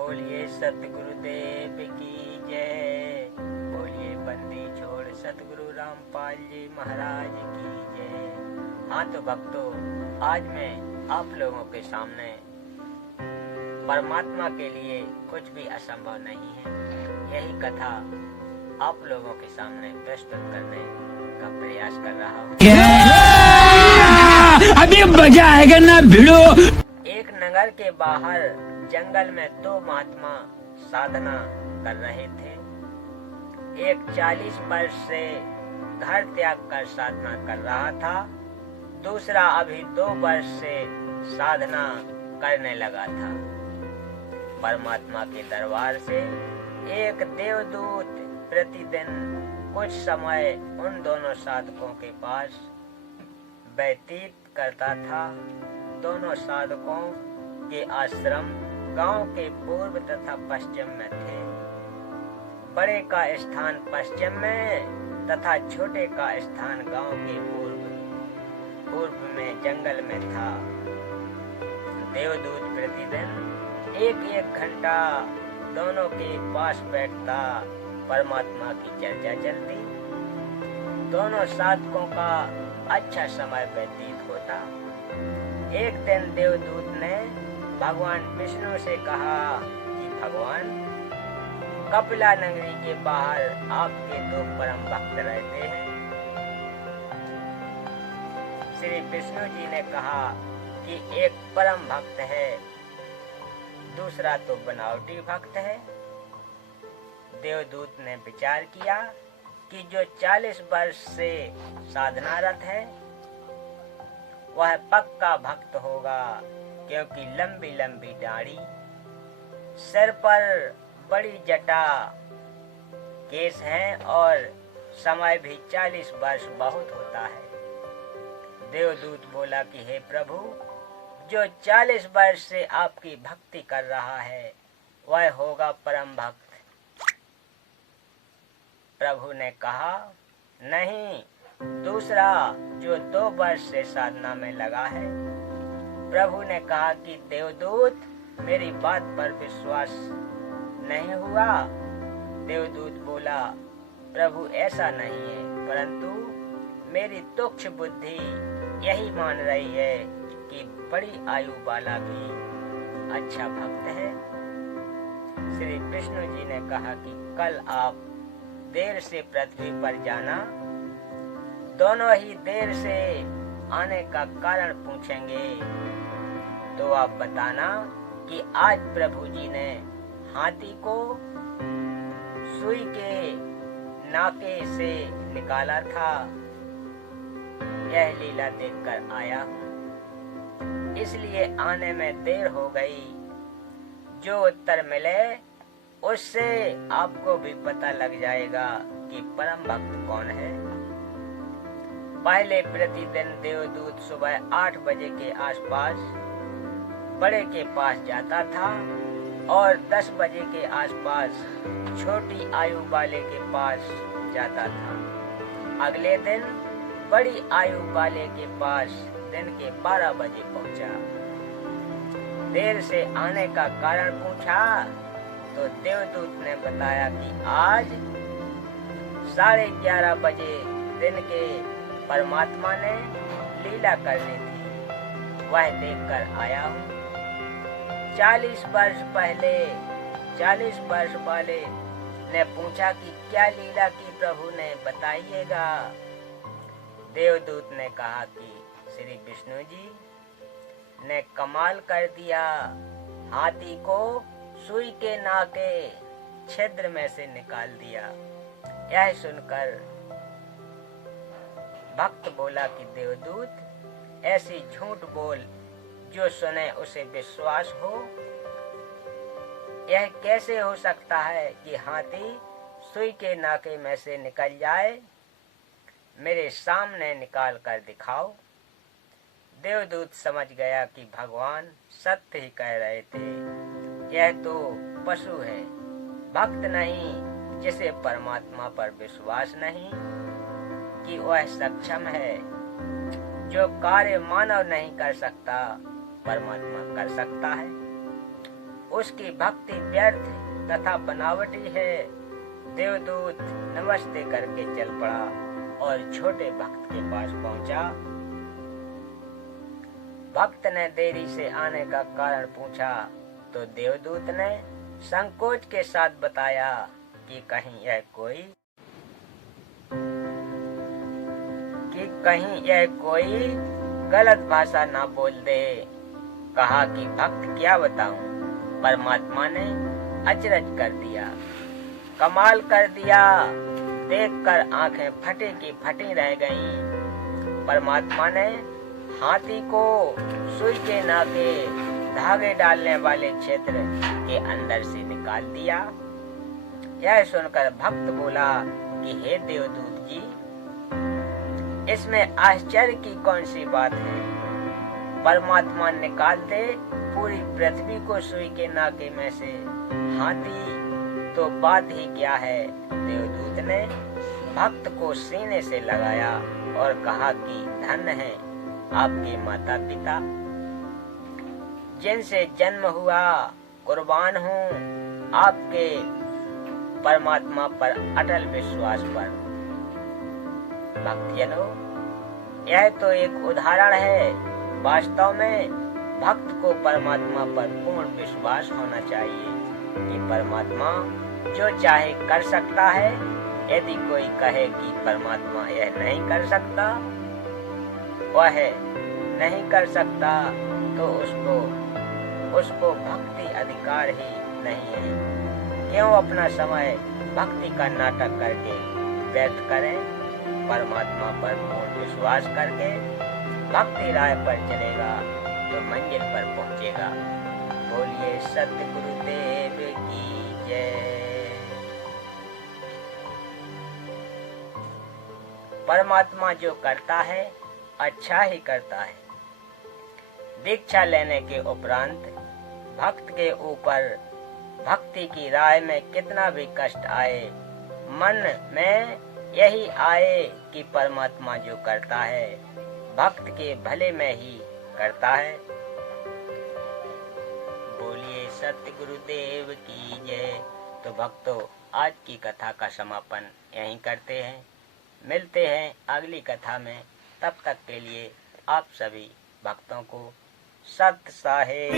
बोलिए सतगुरुदेव की जय। बोलिए बंदी छोड़ सतगुरु रामपाल जी महाराज की जय। हाँ तो भक्तों, आज मैं आप लोगों के सामने परमात्मा के लिए कुछ भी असंभव नहीं है, यही कथा आप लोगों के सामने प्रस्तुत करने का प्रयास कर रहा हूँ। अभी मजा आएगा ना भिड़ो। एक नगर के बाहर जंगल में दो महात्मा साधना कर रहे थे। एक 40 वर्ष से घर त्याग कर साधना कर रहा था, दूसरा अभी 2 वर्ष से साधना करने लगा था। परमात्मा के दरबार से एक देवदूत प्रतिदिन कुछ समय उन दोनों साधकों के पास व्यतीत करता था। दोनों साधकों के आश्रम गांव के पूर्व तथा पश्चिम में थे। बड़े का स्थान पश्चिम में तथा छोटे का स्थान गांव के पूर्व में जंगल में था। देवदूत प्रतिदिन एक घंटा दोनों के पास बैठता, परमात्मा की चर्चा चलती। दोनों साधकों का अच्छा समय व्यतीत होता। एक दिन देवदूत ने भगवान विष्णु से कहा कि भगवान, कपिला नगरी के बाहर आपके 2 परम भक्त रहते हैं। श्री विष्णु जी ने कहा कि एक परम भक्त है, दूसरा तो बनावटी भक्त है। देवदूत ने विचार किया कि जो 40 वर्ष से साधनारत है वह पक्का भक्त होगा, क्योंकि लंबी लंबी दाढ़ी, सिर पर बड़ी जटा, केस हैं और समय भी 40 वर्ष बहुत होता है। देवदूत बोला कि हे प्रभु, जो 40 वर्ष से आपकी भक्ति कर रहा है वह होगा परम भक्त। प्रभु ने कहा नहीं, दूसरा जो 2 वर्ष से साधना में लगा है। प्रभु ने कहा कि देवदूत, मेरी बात पर विश्वास नहीं हुआ। देवदूत बोला, प्रभु ऐसा नहीं है, परंतु मेरी तुच्छ बुद्धि यही मान रही है कि बड़ी आयु वाला भी अच्छा भक्त है। श्री विष्णु जी ने कहा कि कल आप देर से पृथ्वी पर जाना, दोनों ही देर से आने का कारण पूछेंगे तो आप बताना कि आज प्रभु जी ने हाथी को सुई के नाके से निकाला था, यह लीला देखकर आया हूँ, इसलिए आने में देर हो गई। जो उत्तर मिले उससे आपको भी पता लग जाएगा कि परम भक्त कौन है। पहले प्रतिदिन देवदूत सुबह 8 बजे के आसपास बड़े के पास जाता था और 10 बजे के आसपास छोटी आयु वाले के पास जाता था। अगले दिन बड़ी आयु वाले के पास दिन के 12 बजे पहुंचा। देर से आने का कारण पूछा तो देवदूत ने बताया कि आज 11:30 बजे दिन के परमात्मा ने लीला करनी थी, वह देखकर आया हूँ। 40 वर्ष पहले 40 वर्ष वाले ने पूछा कि क्या लीला की प्रभु ने, बताइएगा। देवदूत ने कहा कि श्री विष्णु जी ने कमाल कर दिया, हाथी को सुई के नाके छिद्र में से निकाल दिया। यह सुनकर भक्त बोला कि देवदूत, ऐसी झूठ बोल जो सुने उसे विश्वास हो। यह कैसे हो सकता है कि हाथी सुई के नाके में से निकल जाए? मेरे सामने निकाल कर दिखाओ। देवदूत समझ गया कि भगवान सत्य ही कह रहे थे। यह तो पशु है, भक्त नहीं, जिसे परमात्मा पर विश्वास नहीं कि वह सक्षम है। जो कार्य मानव नहीं कर सकता, परमात्मा कर सकता है। उसकी भक्ति व्यर्थ तथा बनावटी है। देवदूत नमस्ते करके चल पड़ा और छोटे भक्त के पास पहुंचा। भक्त ने देरी से आने का कारण पूछा तो देवदूत ने संकोच के साथ बताया कि कहीं यह कोई गलत भाषा ना बोल दे। कहा कि भक्त क्या बताऊं, परमात्मा ने अचरज कर दिया, कमाल कर दिया। देखकर आंखें फटी की फटी रह गईं। परमात्मा ने हाथी को सुई के नाके धागे डालने वाले क्षेत्र के अंदर से निकाल दिया। यह सुनकर भक्त बोला कि हे देवदूत जी, इसमें आश्चर्य की कौन सी बात है। परमात्मा निकाल दे पूरी पृथ्वी को सुई के नाके में से, हाथी तो बात ही क्या है। देवदूत ने भक्त को सीने से लगाया और कहा कि धन्य है आपके माता पिता, जिनसे जन्म हुआ। कुर्बान हूँ आपके परमात्मा पर अटल विश्वास पर। भक्तजनों, यह तो एक उदाहरण है। वास्तव में भक्त को परमात्मा पर पूर्ण विश्वास होना चाहिए कि परमात्मा जो चाहे कर सकता है। यदि कोई कहे कि परमात्मा यह नहीं कर सकता, वह नहीं कर सकता, तो उसको भक्ति अधिकार ही नहीं है। क्यों अपना समय भक्ति का नाटक करके व्यर्थ करें। परमात्मा पर पूर्ण विश्वास करके भक्ति राह पर चलेगा तो मंजिल पर पहुंचेगा। बोलिए सत्य गुरुदेव की जय। परमात्मा जो करता है अच्छा ही करता है। दीक्षा लेने के उपरांत भक्त के ऊपर भक्ति की राह में कितना भी कष्ट आए, मन में यही आए कि परमात्मा जो करता है भक्त के भले में ही करता है। बोलिए सत्य गुरुदेव की जय। तो भक्तों, आज की कथा का समापन यहीं करते हैं। मिलते हैं अगली कथा में। तब तक के लिए आप सभी भक्तों को सत साहेब।